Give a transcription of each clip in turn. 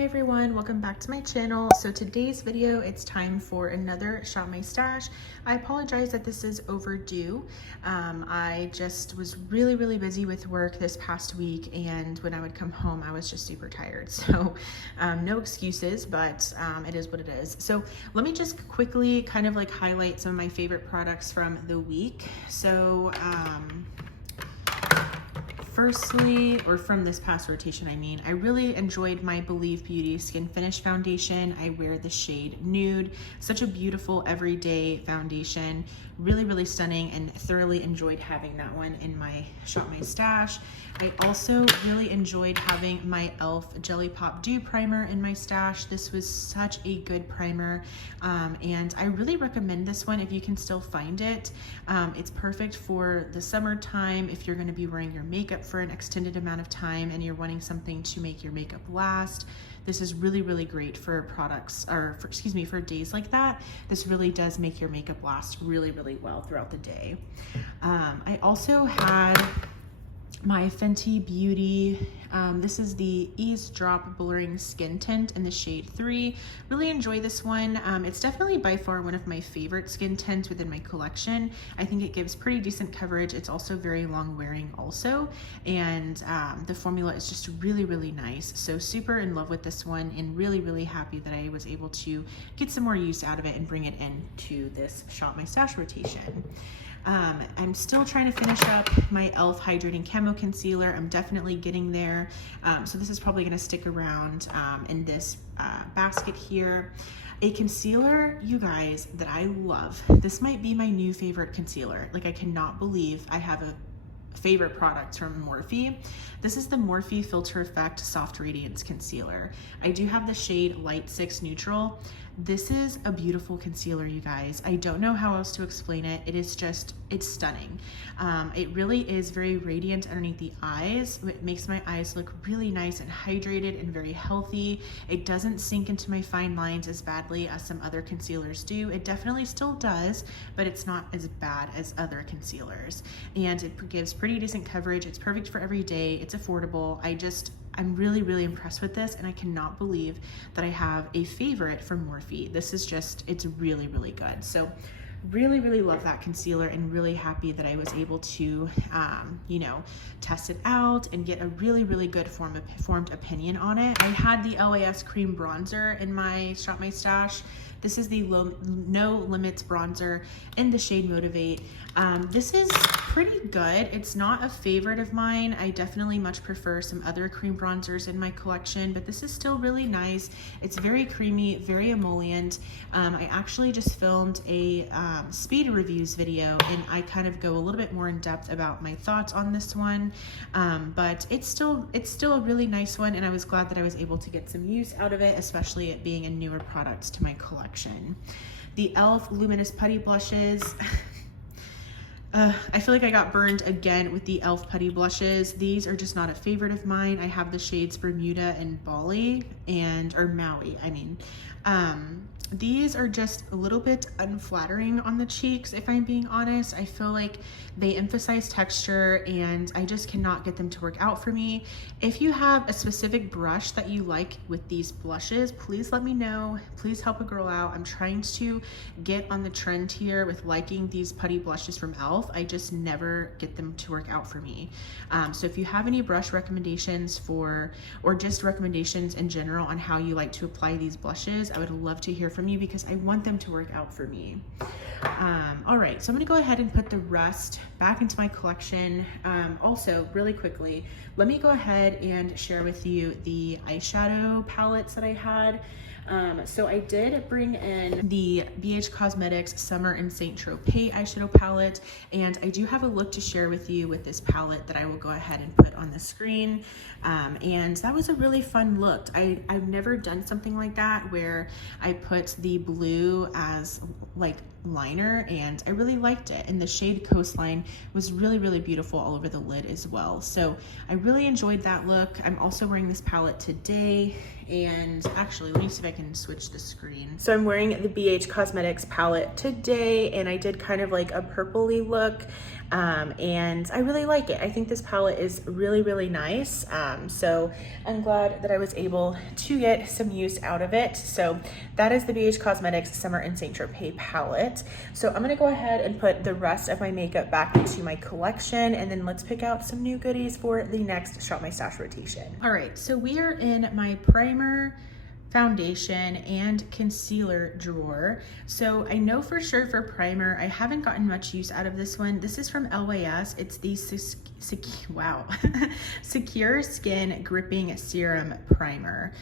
Hi everyone, welcome back to my channel. So today's video, it's time for another Shop My Stash. I apologize that this is overdue. I just was really busy with work this past week, and when I would come home, I was just super tired. So no excuses, but it is what it is. So let me just quickly kind of like highlight some of my favorite products from the week. So firstly, or from this past rotation, I really enjoyed my Believe Beauty Skin Finish Foundation. I wear the shade Nude. Such a beautiful everyday foundation. Really stunning, and thoroughly enjoyed having that one in my Shop My Stash. I also really enjoyed having my e.l.f. Jelly Pop Dew Primer in my stash. This was such a good primer, and I really recommend this one if you can still find it. It's perfect for the summertime if you're going to be wearing your makeup for an extended amount of time and you're wanting something to make your makeup last. This is really great for products, or for days like that. This really does make your makeup last really well throughout the day. I also had my Fenty Beauty, this is the Eavesdrop Blurring Skin Tint in the shade 3. Really enjoy this one. It's definitely by far one of my favorite skin tints within my collection. I think it gives pretty decent coverage. It's also very long wearing also, and the formula is just really nice. So super in love with this one, and really happy that I was able to get some more use out of it and bring it into this Shop My Stash rotation. I'm still trying to finish up my e.l.f. Hydrating Camo Concealer. I'm definitely getting there. So this is probably going to stick around in this basket here. A concealer, you guys, that I love. This might be my new favorite concealer. Like, I cannot believe I have a favorite product from Morphe. This is the Morphe Filter Effect Soft Radiance Concealer. I do have the shade Light 6 Neutral. This is a beautiful concealer, you guys. I don't know how else to explain it. It is just, it's stunning. It really is very radiant underneath the eyes. It makes my eyes look really nice and hydrated and very healthy. It doesn't sink into my fine lines as badly as some other concealers do. It definitely still does, but it's not as bad as other concealers. And it gives pretty decent coverage. It's perfect for every day. It's affordable. I'm really impressed with this, and I cannot believe that I have a favorite from Morphe. This is just, it's really good. So really love that concealer, and really happy that I was able to, test it out and get a really good formed opinion on it. I had the LAS Cream Bronzer in my Shop My Stash. This is the No Limits bronzer in the shade Motivate. This is pretty good. It's not a favorite of mine. I definitely much prefer some other cream bronzers in my collection, but this is still really nice. It's very creamy, very emollient. I actually just filmed a speed reviews video, and I kind of go a little bit more in depth about my thoughts on this one. But it's still a really nice one, and I was glad that I was able to get some use out of it, especially it being a newer product to my collection. The e.l.f. Luminous Putty Blushes. I feel like I got burned again with the e.l.f. Putty Blushes. These are just not a favorite of mine. I have the shades Bermuda and Bali, or Maui, I mean. These are just a little bit unflattering on the cheeks, if I'm being honest. I feel like they emphasize texture, and I just cannot get them to work out for me. If you have a specific brush that you like with these blushes, please let me know. Please help a girl out. I'm trying to get on the trend here with liking these putty blushes from e.l.f. I just never get them to work out for me. So if you have any brush recommendations or just recommendations in general on how you like to apply these blushes, I would love to hear from you, because I want them to work out for me. All right, so I'm gonna go ahead and put the rest back into my collection. Also, really quickly, let me go ahead and share with you the eyeshadow palettes that I had. So I did bring in the BH Cosmetics Summer in Saint Tropez eyeshadow palette, and I do have a look to share with you with this palette that I will go ahead and put on the screen. And that was a really fun look. I've never done something like that where I put the blue as like liner, and I really liked it. And the shade Coastline was really beautiful all over the lid as well. So I really enjoyed that look. I'm also wearing this palette today, And actually, let me see if I can switch the screen. So I'm wearing the BH Cosmetics palette today, and I did kind of like a purpley look, and I really like it. I think this palette is really, really nice. So I'm glad that I was able to get some use out of it. So that is the BH Cosmetics Summer in Saint Tropez palette. So I'm gonna go ahead and put the rest of my makeup back into my collection, and then let's pick out some new goodies for the next Shop My Stash rotation. All right, so we are in my primer, foundation, and concealer drawer. So I know for sure for primer, I haven't gotten much use out of this one. This is from LYS. It's the Secure Skin Gripping Serum Primer.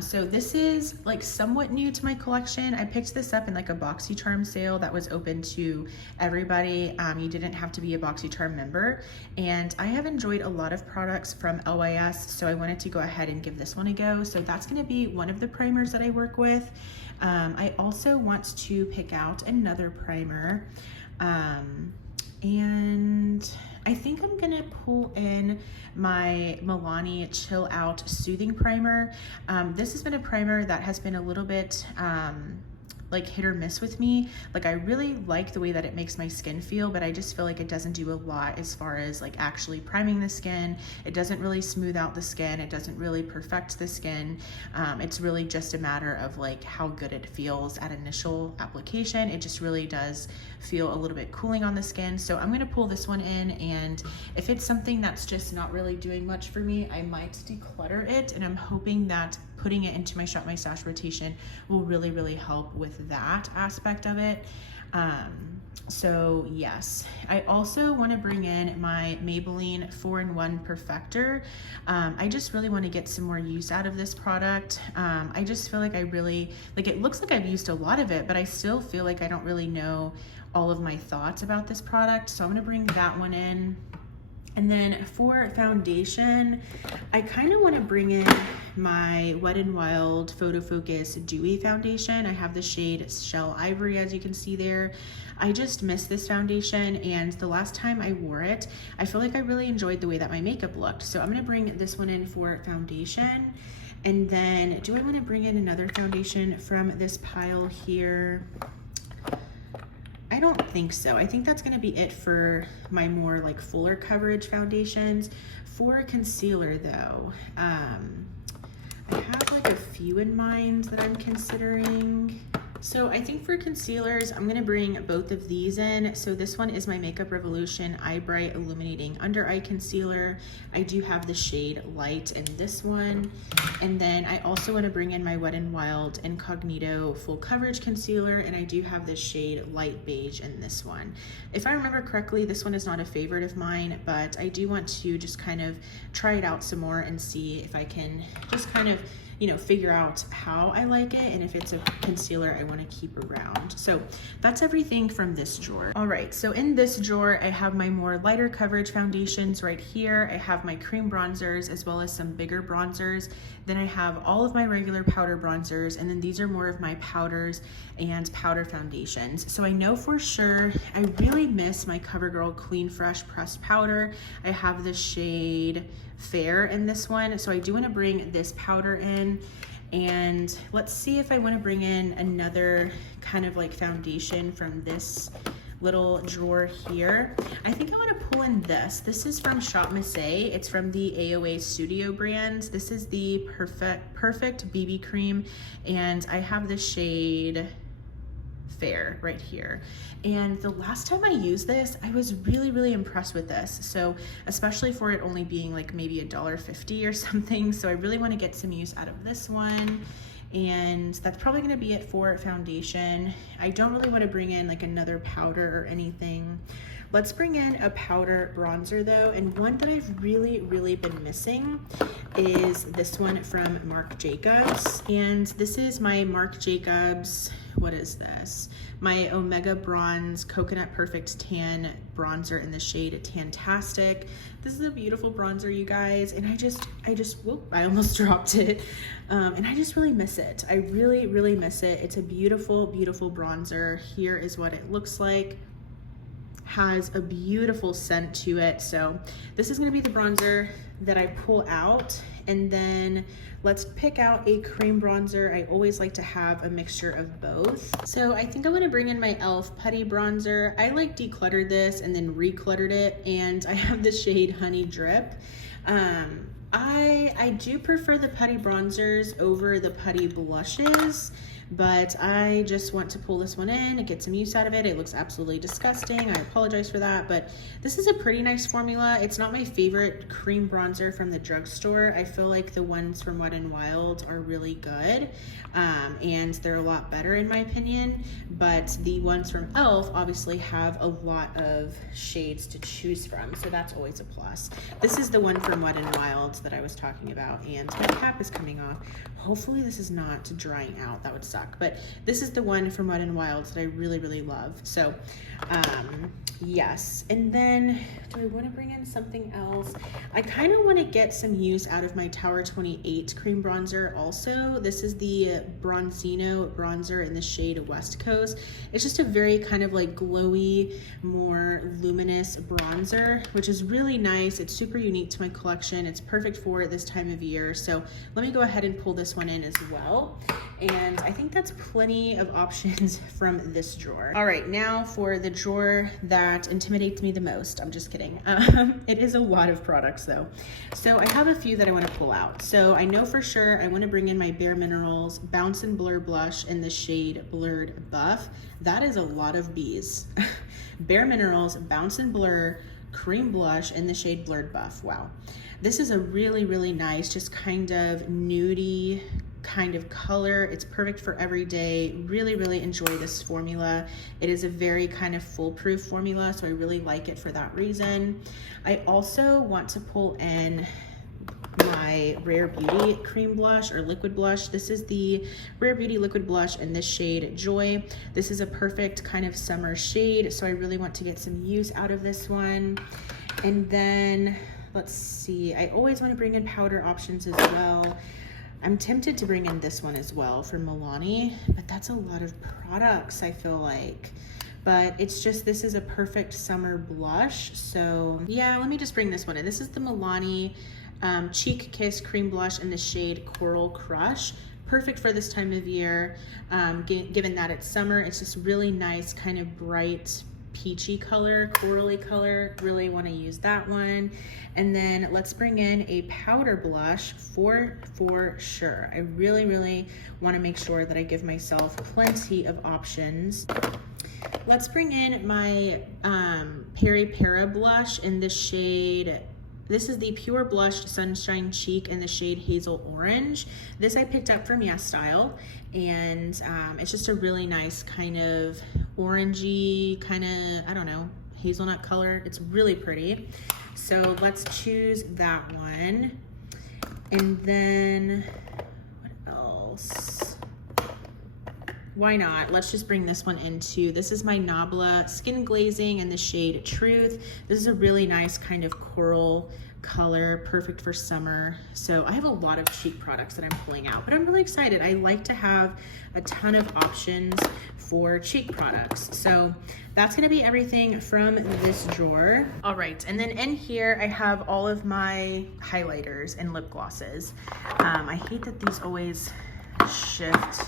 So this is like somewhat new to my collection. I picked this up in like a BoxyCharm sale that was open to everybody. You didn't have to be a BoxyCharm member. And I have enjoyed a lot of products from LYS, so I wanted to go ahead and give this one a go. So that's gonna be one of the primers that I work with. I also want to pick out another primer. And I think I'm gonna pull in my Milani Chill Out Soothing Primer. This has been a primer that has been a little bit like hit or miss with me. Like I really like the way that it makes my skin feel, but I just feel like it doesn't do a lot as far as like actually priming the skin. It doesn't really smooth out the skin. It doesn't really perfect the skin. It's really just a matter of like how good it feels at initial application. It just really does feel a little bit cooling on the skin. So I'm gonna pull this one in, and if it's something that's just not really doing much for me, I might declutter it, and I'm hoping that putting it into my Shop My Stash rotation will really, really help with that aspect of it. So yes, I also want to bring in my Maybelline 4-in-1 Perfector. I just really want to get some more use out of this product. I just feel like I really, like it looks like I've used a lot of it, but I still feel like I don't really know all of my thoughts about this product. So I'm going to bring that one in. And then for foundation, I kind of want to bring in my Wet n Wild Photo Focus Dewy Foundation. I have the shade Shell Ivory, as you can see there. I just miss this foundation, and the last time I wore it, I feel like I really enjoyed the way that my makeup looked. So I'm going to bring this one in for foundation. And then do I want to bring in another foundation from this pile here? I don't think so. I think that's gonna be it for my more like fuller coverage foundations. For concealer though, I have like a few in mind that I'm considering. So I think for concealers, I'm gonna bring both of these in. So this one is my Makeup Revolution Eye Bright Illuminating Under Eye Concealer. I do have the shade Light in this one. And then I also wanna bring in my Wet n Wild Incognito Full Coverage Concealer, and I do have the shade Light Beige in this one. If I remember correctly, this one is not a favorite of mine, but I do want to just kind of try it out some more and see if I can just kind of, you know, figure out how I like it and if it's a concealer I want to keep around. So that's everything from this drawer. All right, so in this drawer, I have my more lighter coverage foundations right here. I have my cream bronzers as well as some bigger bronzers. Then I have all of my regular powder bronzers, and then these are more of my powders and powder foundations. So I know for sure I really miss my CoverGirl Clean Fresh Pressed Powder. I have the shade Fair in this one, so I do want to bring this powder in. And let's see if I want to bring in another kind of like foundation from this little drawer here. I think I want to pull in this. This is from Shop Missy. It's from the AOA Studio brand. This is the Perfect BB Cream, and I have the shade Fair right here. And the last time I used this, I was really, really impressed with this. So especially for it only being like maybe $1.50 or something. So I really want to get some use out of this one. And that's probably going to be it for foundation. I don't really want to bring in like another powder or anything. Let's bring in a powder bronzer though, and one that I've really, really been missing is this one from Marc Jacobs. And this is my Marc Jacobs, what is this? My Omega Bronze Coconut Perfect Tan bronzer in the shade Tantastic. This is a beautiful bronzer, you guys, and whoop, I almost dropped it. And I just really miss it. I really, really miss it. It's a beautiful, beautiful bronzer. Here is what it looks like. has a beautiful scent to it. So this is gonna be the bronzer that I pull out, and then let's pick out a cream bronzer. I always like to have a mixture of both. So I think I'm gonna bring in my e.l.f. Putty Bronzer. I like decluttered this and then recluttered it, and I have the shade Honey Drip. I do prefer the putty bronzers over the putty blushes, but I just want to pull this one in and get some use out of it. It looks absolutely disgusting. I apologize for that, but this is a pretty nice formula. It's not my favorite cream bronzer from the drugstore. I feel like the ones from Wet n Wild are really good, and they're a lot better in my opinion, but the ones from e.l.f. obviously have a lot of shades to choose from, so that's always a plus. This is the one from Wet n Wild that I was talking about, and my cap is coming off. Hopefully this is not drying out. That would suck, but this is the one from Wet n Wild that I really, really love. So yes, and then do I want to bring in something else? I kind of want to get some use out of my Tower 28 cream bronzer also. This is the Bronzino bronzer in the shade West Coast. It's just a very kind of like glowy, more luminous bronzer, which is really nice. It's super unique to my collection. It's perfect for this time of year. So let me go ahead and pull this one in as well. And I think that's plenty of options from this drawer. All right, now for the drawer that intimidates me the most. I'm just kidding. It is a lot of products though. So I have a few that I want to pull out. So I know for sure I want to bring in my Bare Minerals Bounce and Blur blush in the shade Blurred Buff. That is a lot of B's. Bare Minerals Bounce and Blur cream blush in the shade Blurred Buff. Wow. This is a really, really nice, just kind of nudie kind of color. It's perfect for every day. Really, really enjoy this formula. It is a very kind of foolproof formula, so I really like it for that reason. I also want to pull in my Rare Beauty cream blush or liquid blush. This is the Rare Beauty liquid blush in this shade Joy. This is a perfect kind of summer shade, so I really want to get some use out of this one. And then let's see, I always want to bring in powder options as well. I'm tempted to bring in this one as well from Milani, but that's a lot of products, I feel like. But it's just, this is a perfect summer blush. So yeah, let me just bring this one in. This is the Milani Cheek Kiss Cream Blush in the shade Coral Crush. Perfect for this time of year, given that it's summer. It's just really nice, kind of bright, peachy color, corally color. Really want to use that one. And then let's bring in a powder blush for sure. I really, really want to make sure that I give myself plenty of options. Let's bring in my Peri Para blush in the shade, this is the Pure Blush Sunshine Cheek in the shade Hazel Orange. This I picked up from Yes Style, and it's just a really nice kind of orangey, kind of, I don't know, hazelnut color. It's really pretty. So let's choose that one. And then, what else? Why not? Let's just bring this one into, this is my Nabla Skin Glazing in the shade Truth. This is a really nice kind of coral color, perfect for summer. So I have a lot of cheek products that I'm pulling out, but I'm really excited. I like to have a ton of options for cheek products. So that's gonna be everything from this drawer. All right, and then in here I have all of my highlighters and lip glosses. I hate that these always shift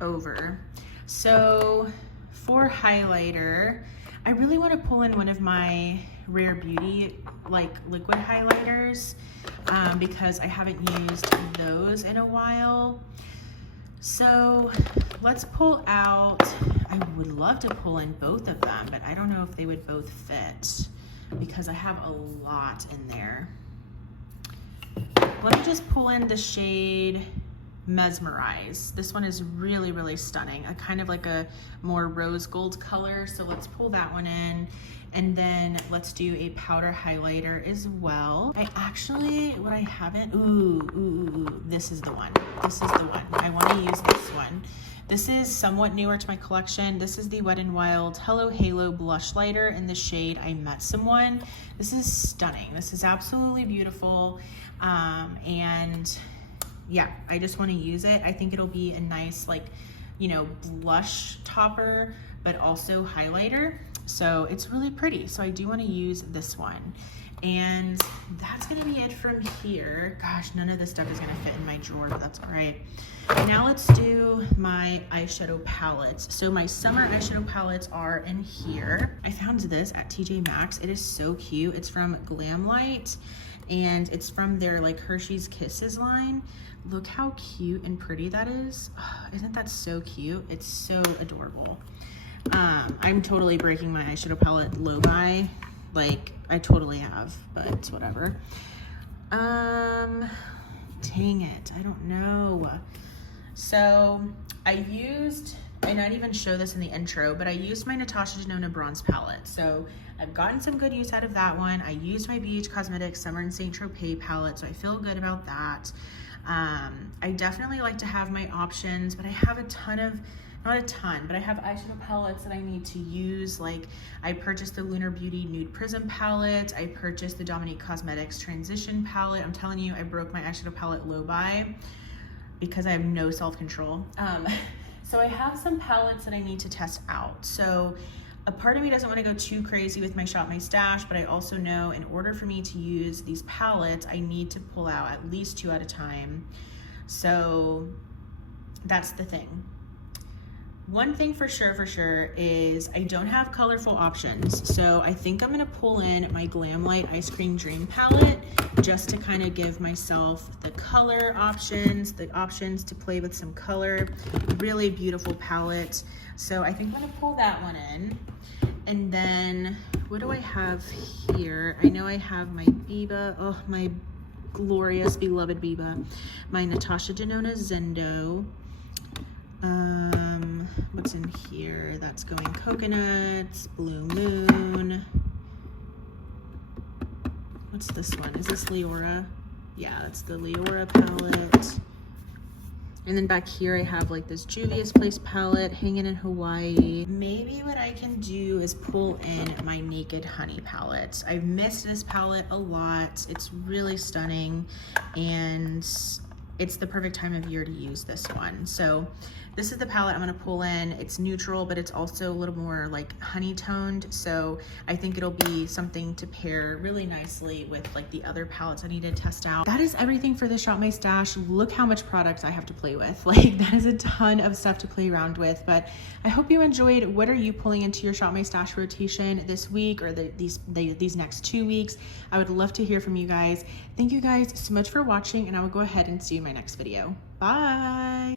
over. So for highlighter, I really want to pull in one of my Rare Beauty like liquid highlighters because I haven't used those in a while. So let's pull out, I would love to pull in both of them, but I don't know if they would both fit because I have a lot in there. Let me just pull in the shade Mesmerize. This one is really, really stunning. A kind of like a more rose gold color. So let's pull that one in. And then let's do a powder highlighter as well. I actually, what I haven't, this is the one. This is the one. I want to use this one. This is somewhat newer to my collection. This is the Wet n Wild Hello Halo Blush Lighter in the shade I Met Someone. This is stunning. This is absolutely beautiful. And yeah, I just want to use it. I think it'll be a nice, like, you know, blush topper, but also highlighter. So it's really pretty. So I do want to use this one. And that's gonna be it from here. Gosh, none of this stuff is gonna fit in my drawer, but that's all right. Now let's do my eyeshadow palettes. So my summer eyeshadow palettes are in here. I found this at TJ Maxx. It is so cute. It's from Glamlight, and it's from their like Hershey's Kisses line. Look how cute and pretty that is. Oh, isn't that so cute? It's so adorable. I'm totally breaking my eyeshadow palette low buy. Like, I totally have, but it's whatever. Dang it, I don't know. So I not even show this in the intro, but I used my Natasha Denona bronze palette. So I've gotten some good use out of that one. I used my BH Cosmetics Summer in Saint Tropez palette, so I feel good about that. I definitely like to have my options, but I have not a ton, but I have eyeshadow palettes that I need to use. Like, I purchased the Lunar Beauty Nude Prism palette. I purchased the Dominique Cosmetics Transition palette. I'm telling you, I broke my eyeshadow palette low buy because I have no self-control. So I have some palettes that I need to test out. So a part of me doesn't want to go too crazy with my Shop My Stash, but I also know in order for me to use these palettes, I need to pull out at least 2 at a time. So that's the thing. One thing for sure is I don't have colorful options. So I think I'm gonna pull in my Glamlight Ice Cream Dream palette just to kind of give myself the color options, the options to play with some color. Really beautiful palette. So I think I'm gonna pull that one in. And then what do I have here? I know I have my Biba, oh, my glorious beloved Biba, my Natasha Denona Zendo. What's in here? That's Going Coconuts, Blue Moon. What's this one? Is this Leora? Yeah, that's the Leora palette. And then back here I have like this Juvia's Place palette, Hanging in Hawaii. Maybe what I can do is pull in my Naked Honey palette. I've missed this palette a lot. It's really stunning, and it's the perfect time of year to use this one. So this is the palette I'm gonna pull in. It's neutral, but it's also a little more like honey toned. So I think it'll be something to pair really nicely with like the other palettes I need to test out. That is everything for the Shop My Stash. Look how much product I have to play with. Like, that is a ton of stuff to play around with, but I hope you enjoyed. What are you pulling into your Shop My Stash rotation this week or these next 2 weeks? I would love to hear from you guys. Thank you guys so much for watching, and I will go ahead and see you in my next video. Bye.